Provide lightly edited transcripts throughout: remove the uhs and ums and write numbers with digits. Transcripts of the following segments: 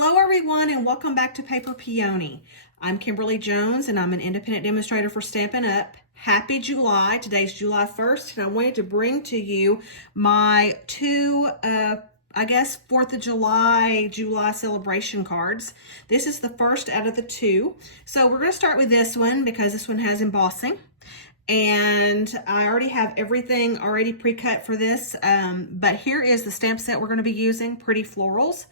Hello everyone and welcome back to Paper Peony. I'm Kimberly Jones and I'm an independent demonstrator for Stampin' Up. Happy July. Today's July 1st and I wanted to bring to you my two, 4th of July celebration cards. This is the first out of the two. So we're going to start with this one because this one has embossing. And I already have everything already pre-cut for this, but here is the stamp set we're going to be using, Pretty Florals.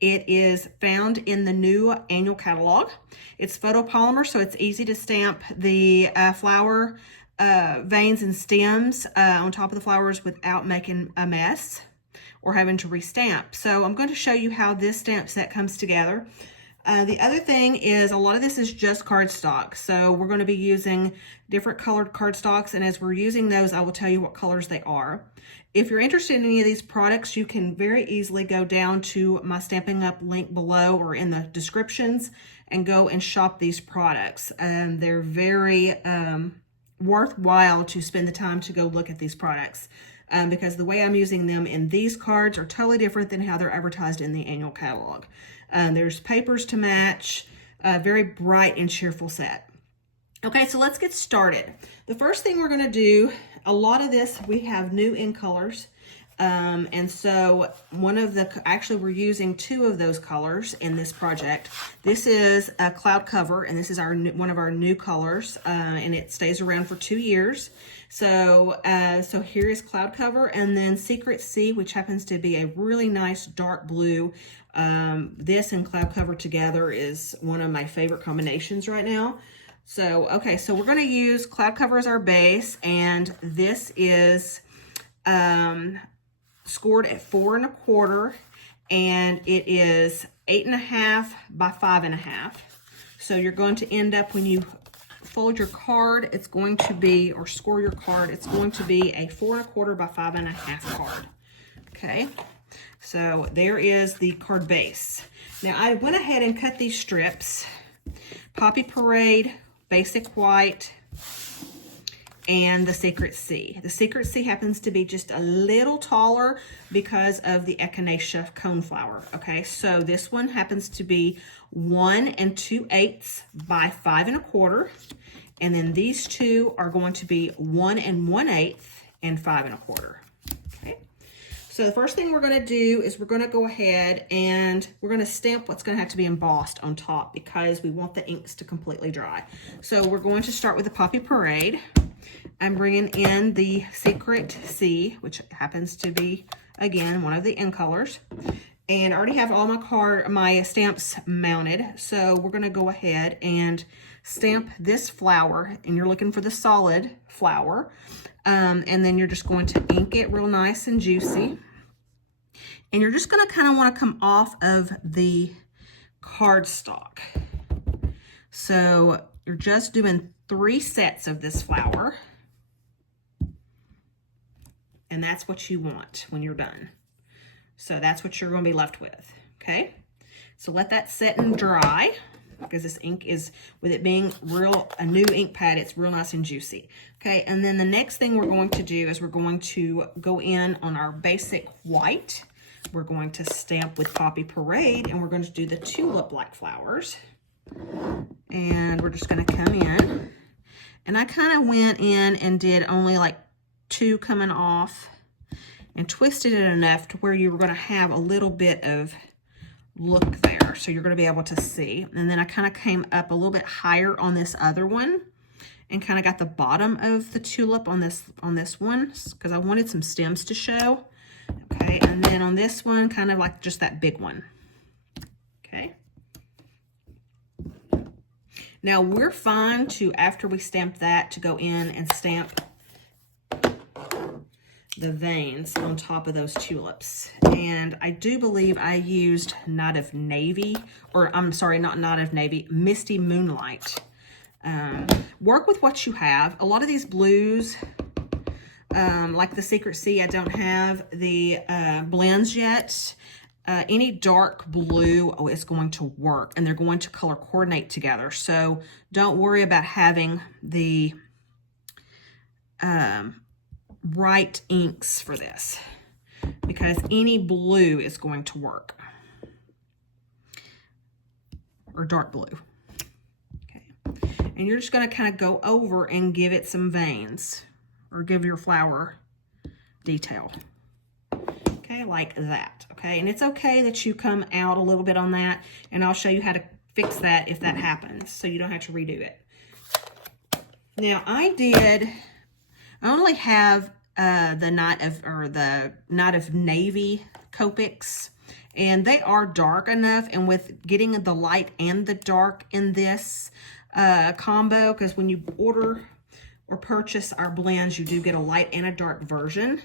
It is found in the new annual catalog. It's photopolymer, so it's easy to stamp the flower veins and stems on top of the flowers without making a mess or having to restamp. So I'm going to show you how this stamp set comes together. The other thing is a lot of this is just cardstock. So we're going to be using different colored cardstocks, and as we're using those, I will tell you what colors they are. If you're interested in any of these products, you can very easily go down to my Stampin' Up link below or in the descriptions and go and shop these products. They're very worthwhile to spend the time to go look at these products because the way I'm using them in these cards are totally different than how they're advertised in the annual catalog. There's papers to match, very bright and cheerful set. Okay, so let's get started. The first thing we're going to do, a lot of this we have new in colors. And so actually we're using two of those colors in this project. This is a cloud cover, and this is one of our new colors, and it stays around for 2 years. So here is cloud cover, and then Secret Sea, which happens to be a really nice dark blue. This and cloud cover together is one of my favorite combinations right now. So, okay, so we're going to use cloud cover as our base, and this is scored at 4 1/4, and it is 8.5 by 5.5. So you're going to end up, when you fold your card, it's going to be, or score your card, it's going to be a 4 1/4 by 5.5 card. Okay, so there is the card base. Now I went ahead and cut these strips, Poppy Parade, Basic White, and the Secret Sea. The Secret Sea happens to be just a little taller because of the Echinacea coneflower. Okay, so this one happens to be 1 2/8 by 5 1/4, and then these two are going to be 1 1/8 and 5 1/4. Okay, so the first thing we're going to do is we're going to go ahead and we're going to stamp what's going to have to be embossed on top because we want the inks to completely dry. So we're going to start with the Poppy Parade. I'm bringing in the Secret Sea, which happens to be, again, one of the in colors. And I already have all my stamps mounted. So we're going to go ahead and stamp this flower, and you're looking for the solid flower. And then you're just going to ink it real nice and juicy. And you're just going to kind of want to come off of the cardstock. So you're just doing 3 sets of this flower. And that's what you want when you're done. So that's what you're going to be left with. Okay, so let that set and dry, because this ink is, with it being a new ink pad, it's real nice and juicy. Okay, and then the next thing we're going to do is we're going to go in on our basic white. We're going to stamp with Poppy Parade, and we're going to do the tulip-like flowers. And we're just going to come in. And I kind of went in and did only like 2 coming off and twisted it enough to where you were going to have a little bit of look there. So you're going to be able to see. And then I kind of came up a little bit higher on this other one and kind of got the bottom of the tulip on this one because I wanted some stems to show. Okay, and then on this one, kind of like just that big one. Okay. Now we're fine to, after we stamp that, to go in and stamp the veins on top of those tulips. And I do believe I used Night of Navy, or I'm sorry, not Night of Navy, Misty Moonlight. Work with what you have. A lot of these blues, like the Secret Sea, I don't have the blends yet. Any dark blue is going to work, and they're going to color coordinate together. So don't worry about having the bright inks for this, because any blue is going to work. or dark blue. Okay, and you're just going to kind of go over and give it some veins, or give your flower detail. Okay, like that. Okay, and it's okay that you come out a little bit on that, and I'll show you how to fix that if that happens, so you don't have to redo it. Now I only have the Night of Navy Copics, and they are dark enough, and with getting the light and the dark in this combo, because when you order or purchase our blends, you do get a light and a dark version.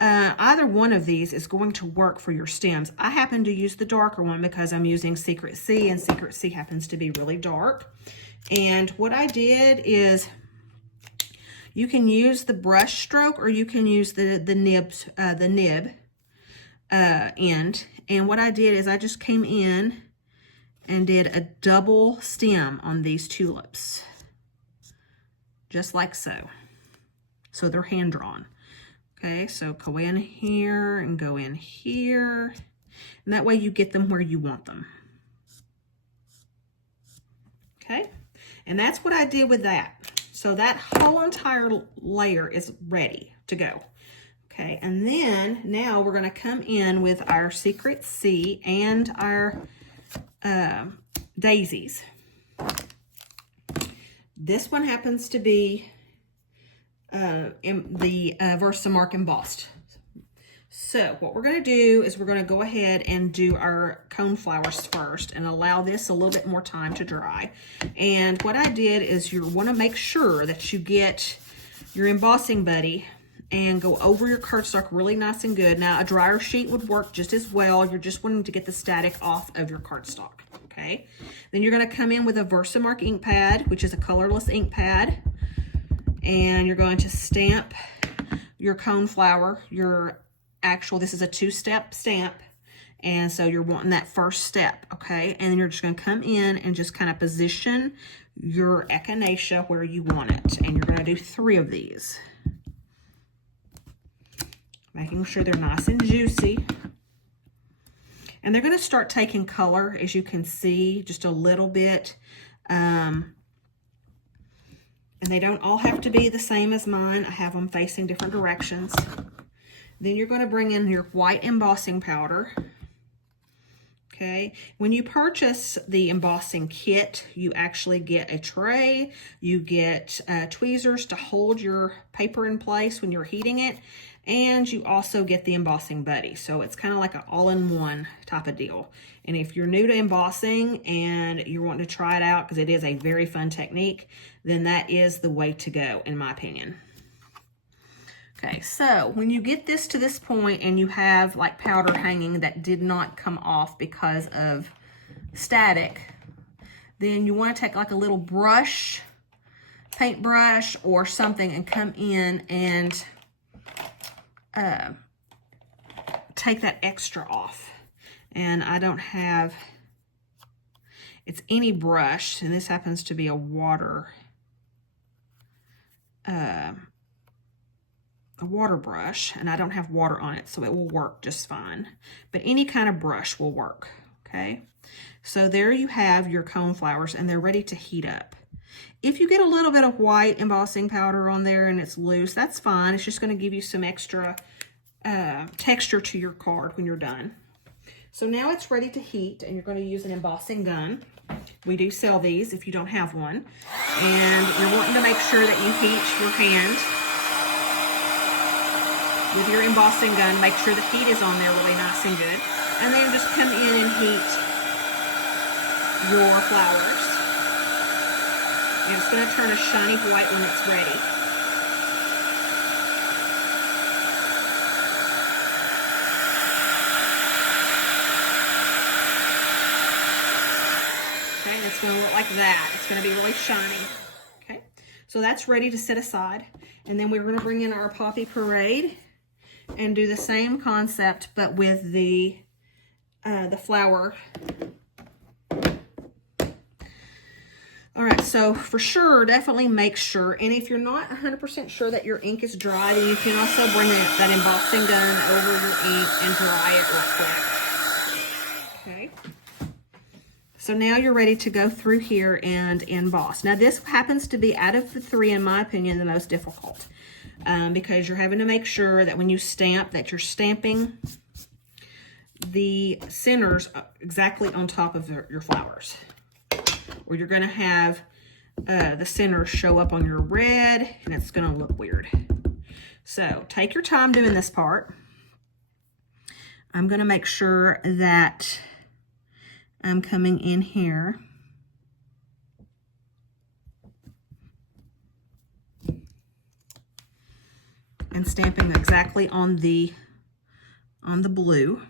Either one of these is going to work for your stems. I happen to use the darker one because I'm using Secret Sea, and Secret Sea happens to be really dark. And what I did is, you can use the brush stroke, or you can use the nib end. And what I did is I just came in and did a double stem on these tulips, just like so. So they're hand drawn. Okay, so go in here and go in here, and that way you get them where you want them. Okay, and that's what I did with that. So that whole entire layer is ready to go. Okay, and then now we're going to come in with our Secret Sea and our daisies. This one happens to be in the Versamark embossed. So what we're going to do is we're going to go ahead and do our cone flowers first and allow this a little bit more time to dry. And what I did is you want to make sure that you get your embossing buddy and go over your cardstock really nice and good. Now a dryer sheet would work just as well. You're just wanting to get the static off of your cardstock. Okay. Then you're going to come in with a Versamark ink pad, which is a colorless ink pad. And you're going to stamp your cone flower, this is a 2-step stamp, and so you're wanting that first step, okay? And you're just going to come in and just kind of position your echinacea where you want it, and you're going to do 3 of these, making sure they're nice and juicy. And they're going to start taking color, as you can see, just a little bit. And they don't all have to be the same as mine. I have them facing different directions. Then you're going to bring in your white embossing powder. Okay, when you purchase the embossing kit, you actually get a tray. You get tweezers to hold your paper in place when you're heating it. And you also get the embossing buddy. So it's kind of like an all-in-one type of deal. And if you're new to embossing and you're wanting to try it out, because it is a very fun technique, then that is the way to go, in my opinion. Okay, so when you get this to this point and you have like powder hanging that did not come off because of static, then you want to take like a little brush, paintbrush or something, and come in and take that extra off. And I don't have, it's any brush, and this happens to be a water brush, and I don't have water on it, so it will work just fine. But any kind of brush will work, okay? So there you have your cone flowers, and they're ready to heat up. If you get a little bit of white embossing powder on there and it's loose, that's fine. It's just going to give you some extra texture to your card when you're done. So now it's ready to heat, and you're going to use an embossing gun. We do sell these if you don't have one. And you're wanting to make sure that you heat your hand with your embossing gun. Make sure the heat is on there really nice and good. And then just come in and heat your flowers. And it's going to turn a shiny white when it's ready. Okay, and it's going to look like that. It's going to be really shiny. Okay, so that's ready to set aside. And then we're going to bring in our Poppy Parade and do the same concept, but with the flower. All right, so for sure, definitely make sure, and if you're not 100% sure that your ink is dry, then you can also bring that embossing gun over your ink and dry it real quick. Okay. So now you're ready to go through here and emboss. Now this happens to be, out of the three, in my opinion, the most difficult, because you're having to make sure that when you stamp, that you're stamping the centers exactly on top of your flowers, or you're going to have the centers show up on your red, and it's going to look weird. So take your time doing this part. I'm going to make sure that I'm coming in here and stamping exactly on the blue.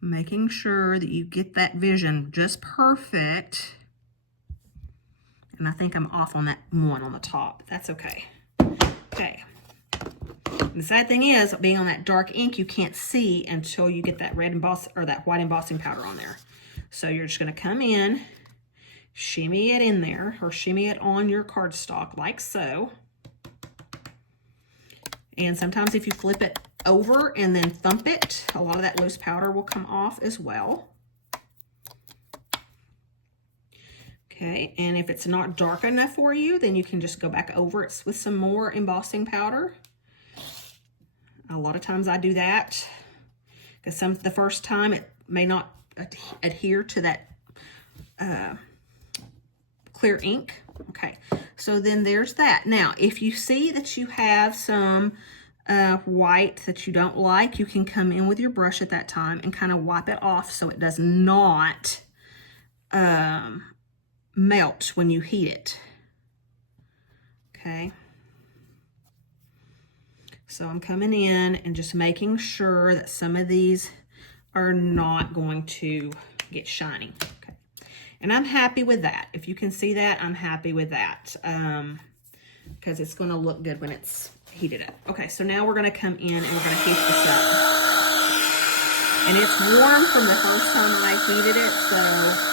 Making sure that you get that vision just perfect. And I think I'm off on that one on the top. That's okay. Okay. The sad thing is, being on that dark ink, you can't see until you get that red emboss or that white embossing powder on there. So you're just going to come in, shimmy it in there, or shimmy it on your cardstock like so. And sometimes if you flip it over and then thump it, a lot of that loose powder will come off as well. Okay, and if it's not dark enough for you, then you can just go back over it with some more embossing powder. A lot of times I do that because the first time it may not adhere to that clear ink. Okay, so then there's that. Now, if you see that you have some white that you don't like, you can come in with your brush at that time and kind of wipe it off so it does not melt when you heat it. Okay. So I'm coming in and just making sure that some of these are not going to get shiny. Okay. And I'm happy with that. If you can see that, I'm happy with that. Because it's going to look good when it's heated up. Okay, so now we're going to come in and we're going to heat this up. And it's warm from the first time I heated it, so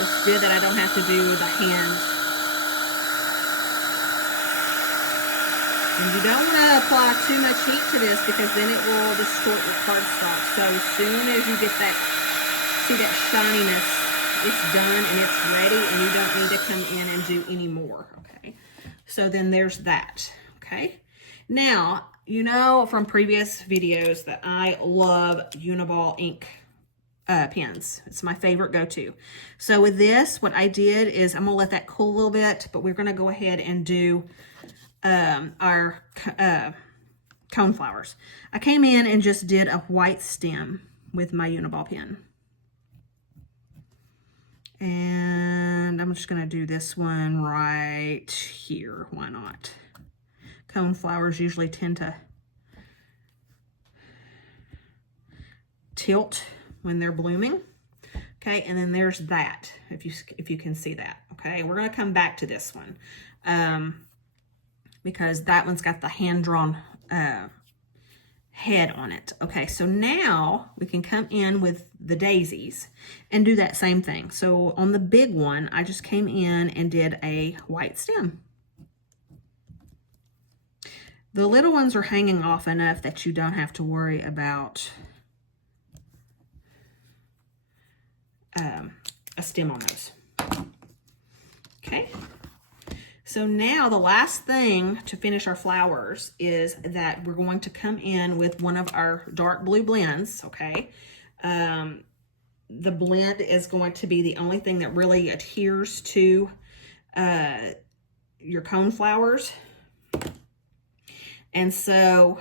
it's good that I don't have to do the hand. And you don't want to apply too much heat to this because then it will distort your cardstock. So as soon as you get that, see that shininess, it's done and it's ready, and you don't need to come in and do any more. Okay, so then there's that. Okay, now you know from previous videos that I love Uniball ink pens. It's my favorite go-to. So with this, what I did is I'm gonna let that cool a little bit, but we're gonna go ahead and do our cone flowers. I came in and just did a white stem with my Uniball pen. And I'm just gonna do this one right here. Why not? Cone flowers usually tend to tilt when they're blooming. Okay, and then there's that, if you can see that. Okay, we're gonna come back to this one because that one's got the hand-drawn head on it. Okay, so now we can come in with the daisies and do that same thing. So on the big one, I just came in and did a white stem. The little ones are hanging off enough that you don't have to worry about a stem on those. Okay, so now the last thing to finish our flowers is that we're going to come in with one of our dark blue blends. Okay, the blend is going to be the only thing that really adheres to your cone flowers. And so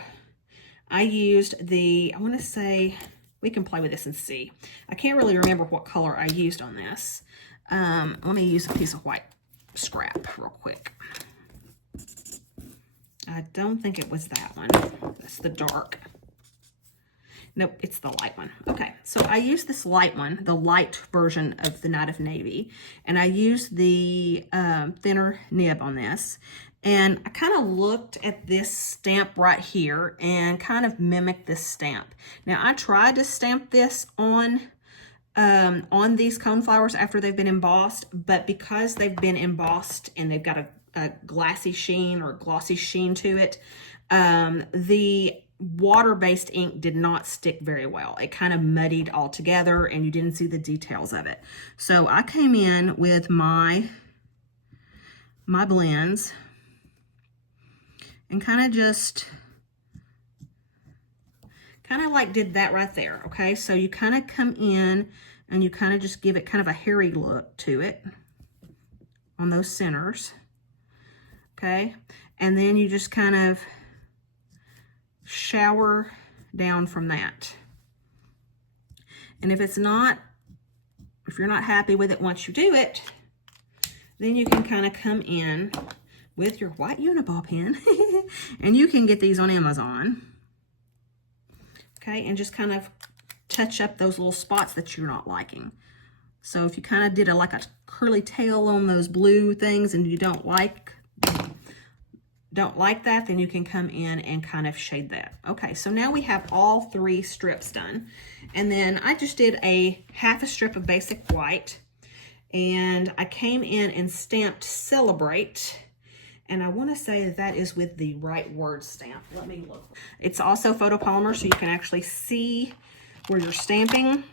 I used I want to say, we can play with this and see. I can't really remember what color I used on this. Let me use a piece of white scrap real quick. I don't think it was that one. That's the dark. Nope, it's the light one. Okay, so I used this light one, the light version of the Night of Navy, and I used the thinner nib on this. And I kind of looked at this stamp right here and kind of mimicked this stamp. Now I tried to stamp this on these cone flowers after they've been embossed, but because they've been embossed and they've got a glassy sheen or glossy sheen to it. The water-based ink did not stick very well. It kind of muddied all together and you didn't see the details of it. So I came in with my blends and kind of just like did that right there. Okay, so you kind of come in and you kind of just give it kind of a hairy look to it on those centers. Okay, and then you just kind of shower down from that. And if you're not happy with it once you do it, then you can kind of come in with your white Uniball pen and you can get these on Amazon. Okay, and just kind of touch up those little spots that you're not liking. So if you kind of did like a curly tail on those blue things and you don't like that, then you can come in and kind of shade that. Okay, so now we have all 3 strips done. And then I just did a half a strip of basic white, and I came in and stamped Celebrate. And I want to say that is with the right word stamp. Let me look. It's also photopolymer, so you can actually see where you're stamping.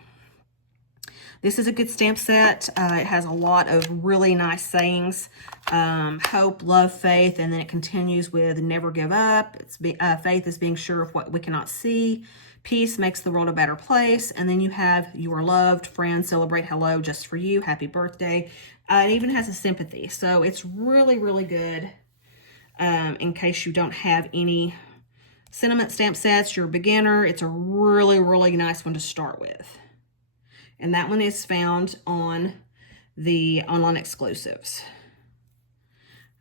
This is a good stamp set. It has a lot of really nice sayings. Hope, love, faith, and then it continues with never give up. Faith is being sure of what we cannot see. Peace makes the world a better place. And then you have you are loved, friends, celebrate, hello, just for you, happy birthday. It even has a sympathy. So it's really, really good. In case you don't have any sentiment stamp sets, you're a beginner, it's a really, really nice one to start with. And that one is found on the online exclusives.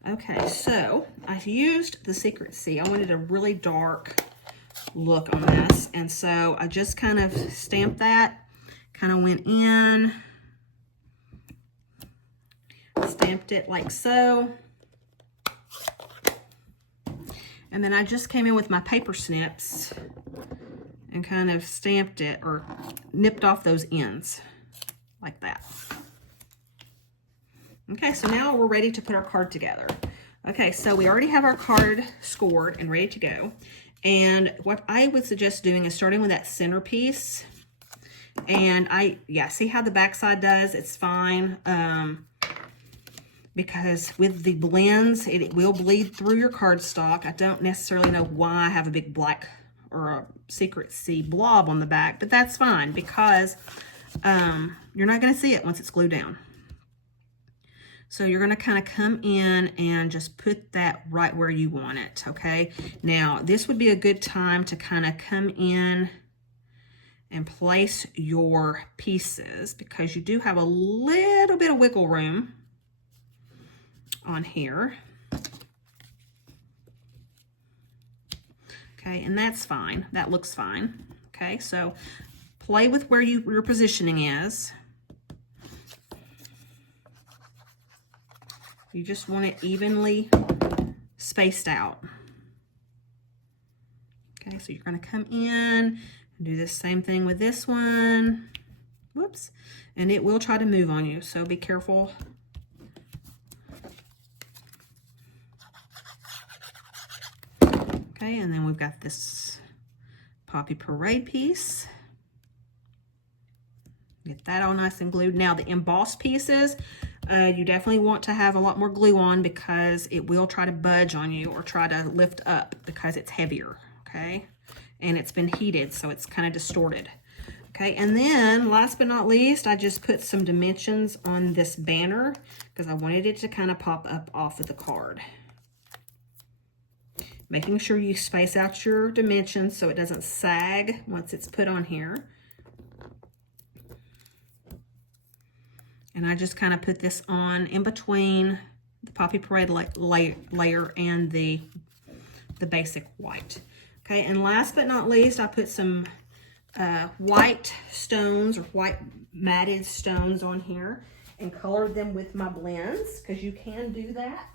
Okay, so I've used the Secret C. I wanted a really dark look on this, and so I just kind of stamped that, kind of went in, stamped it like so. And then I just came in with my paper snips and kind of stamped it or nipped off those ends like that. Okay, so now we're ready to put our card together. Okay, so we already have our card scored and ready to go. And what I would suggest doing is starting with that centerpiece. And see how the back side does? It's fine. Because with the blends, it will bleed through your cardstock. I don't necessarily know why I have a big black or a Secret C blob on the back, but that's fine because you're not going to see it once it's glued down. So you're going to kind of come in and just put that right where you want it, okay? Now, this would be a good time to kind of come in and place your pieces because you do have a little bit of wiggle room on here. Okay, and that's fine. That looks fine. Okay, so play with where your positioning is. You just want it evenly spaced out. Okay, so you're going to come in and do the same thing with this one. Whoops. And it will try to move on you, so be careful. Okay, and then we've got this Poppy Parade piece. Get that all nice and glued. Now the embossed pieces, you definitely want to have a lot more glue on because it will try to budge on you or try to lift up because it's heavier, okay? And it's been heated, so it's kind of distorted. Okay, and then last but not least, I just put some dimensions on this banner because I wanted it to kind of pop up off of the card. Making sure you space out your dimensions so it doesn't sag once it's put on here. And I just kind of put this on in between the Poppy Parade layer and the basic white. Okay, and last but not least, I put some white stones or white matted stones on here and colored them with my blends because you can do that.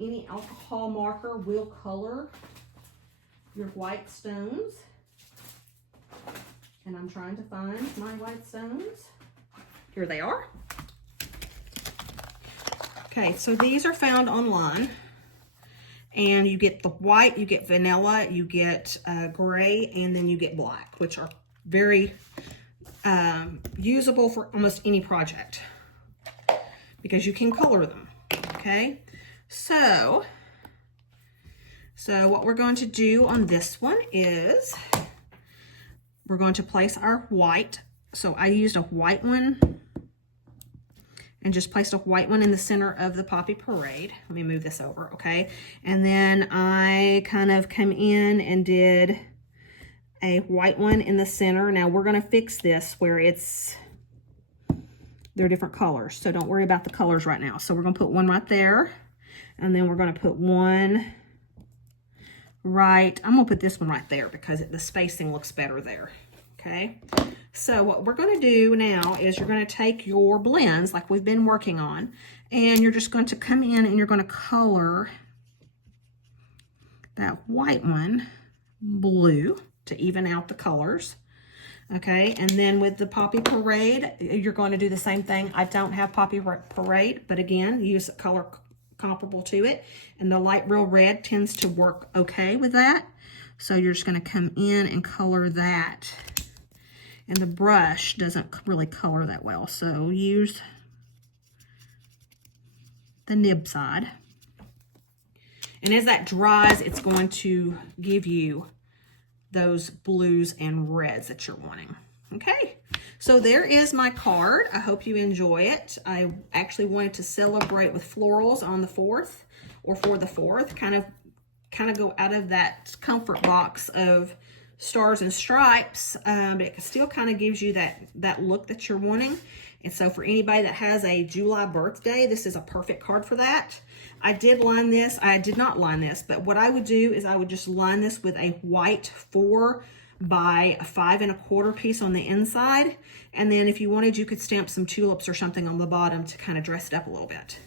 Any alcohol marker will color your white stones. And I'm trying to find my white stones. Here they are. Okay, so these are found online. And you get the white, you get vanilla, you get gray, and then you get black, which are very usable for almost any project because you can color them, okay? So what we're going to do on this one is we're going to place our white. So I used a white one and just placed a white one in the center of the Poppy Parade. Let me move this over, okay? And then I kind of come in and did a white one in the center. Now we're gonna fix this where they're different colors, so don't worry about the colors right now. So we're gonna put one right there, and then we're gonna put one right, I'm gonna put this one right there because the spacing looks better there, okay? So what we're going to do now is you're going to take your blends like we've been working on, and you're just going to come in and you're going to color that white one blue to even out the colors. Okay, and then with the Poppy Parade, you're going to do the same thing. I don't have Poppy Parade, but again, use a color comparable to it, and the light real red tends to work okay with that. So you're just going to come in and color that. And the brush doesn't really color that well, so use the nib side. And as that dries, it's going to give you those blues and reds that you're wanting. Okay, so there is my card. I hope you enjoy it. I actually wanted to celebrate with florals on the 4th, or for the 4th, kind of go out of that comfort box of stars and stripes, but it still kind of gives you that look that you're wanting. And so for anybody that has a July birthday, this is a perfect card for that. I did not line this, but what I would do is I would just line this with a white 4 by 5 1/4 piece on the inside. And then if you wanted, you could stamp some tulips or something on the bottom to kind of dress it up a little bit.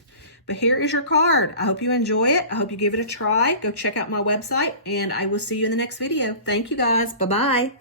But here is your card. I hope you enjoy it. I hope you give it a try. Go check out my website, and I will see you in the next video. Thank you guys. Bye-bye.